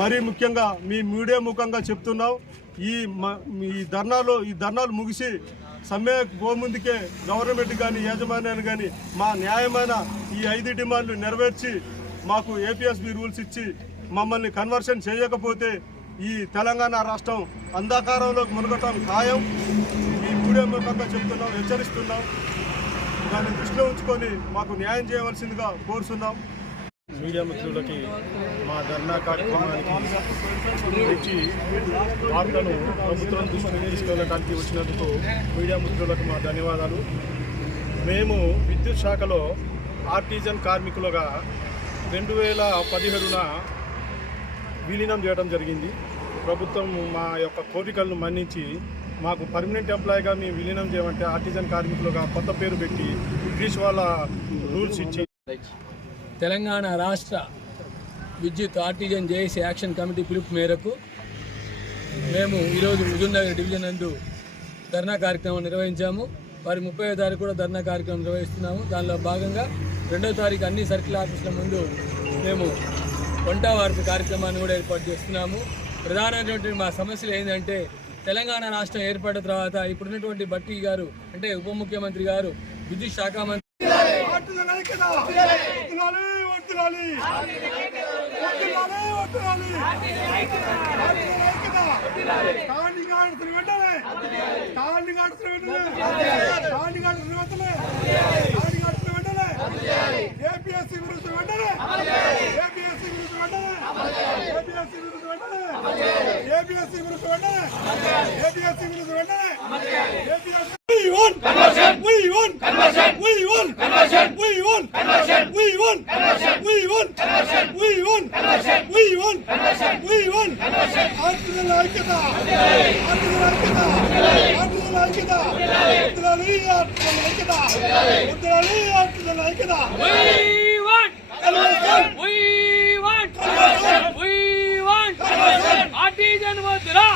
మరి ముఖ్యంగా మీ మీడియా ముఖంగా చెప్తున్నాం, ఈ ధర్నాలు ముగిసి సమ్మె ముందుకే గవర్నమెంట్ కానీ యాజమాన్యాన్ని కానీ మా న్యాయమైన ఈ 5 డిమాండ్లు నెరవేర్చి మాకు ఏపీఎస్బీ రూల్స్ ఇచ్చి మమ్మల్ని కన్వర్షన్ చేయకపోతే ఈ తెలంగాణ రాష్ట్రం అంధకారంలోకి మునగటం ఖాయం. ఈ మీడియా ముఖంగా చెప్తున్నాం, హెచ్చరిస్తున్నాం. దాన్ని దృష్టిలో ఉంచుకొని మాకు న్యాయం చేయవలసిందిగా కోరుతున్నాం. మీడియా మిత్రులకి మా ధర్నా కార్యక్రమానికి గురించి వార్తను ప్రభుత్వం దృష్టికి తీసుకెళ్ళడానికి వచ్చినందుకు మీడియా మిత్రులకు మా ధన్యవాదాలు. మేము విద్యుత్ శాఖలో ఆర్టిజన్ కార్మికులుగా 2017న విలీనం చేయడం జరిగింది. ప్రభుత్వం మా యొక్క కోరికలను మన్నించి మాకు పర్మనెంట్ ఎంప్లాయీగా మేము విలీనం చేయమంటే ఆర్టిజన్ కార్మికులుగా కొత్త పేరు పెట్టి బ్రిటిష్ వాళ్ళ రూల్స్ ఇచ్చి తెలంగాణ రాష్ట్ర విద్యుత్ ఆర్టిజన్ జేఏసీ యాక్షన్ కమిటీ పిలుపు మేరకు మేము ఈరోజు హుజూర్నగర్ డివిజన్ నందు ధర్నా కార్యక్రమం నిర్వహించాము. వారి 30వ తారీఖు కూడా ధర్నా కార్యక్రమం నిర్వహిస్తున్నాము. దానిలో భాగంగా 2వ తారీఖు అన్ని సర్కిల్ ఆఫీసుల ముందు మేము వంట వార్పు కార్యక్రమాన్ని కూడా ఏర్పాటు చేస్తున్నాము. ప్రధానమైనటువంటి మా సమస్యలు ఏంటంటే, తెలంగాణ రాష్ట్రం ఏర్పడిన తర్వాత ఇప్పుడున్నటువంటి భట్టి గారు అంటే ఉప ముఖ్యమంత్రి గారు, విద్యుత్ శాఖ మంత్రి ఆర్టిజన్ వద్దురా.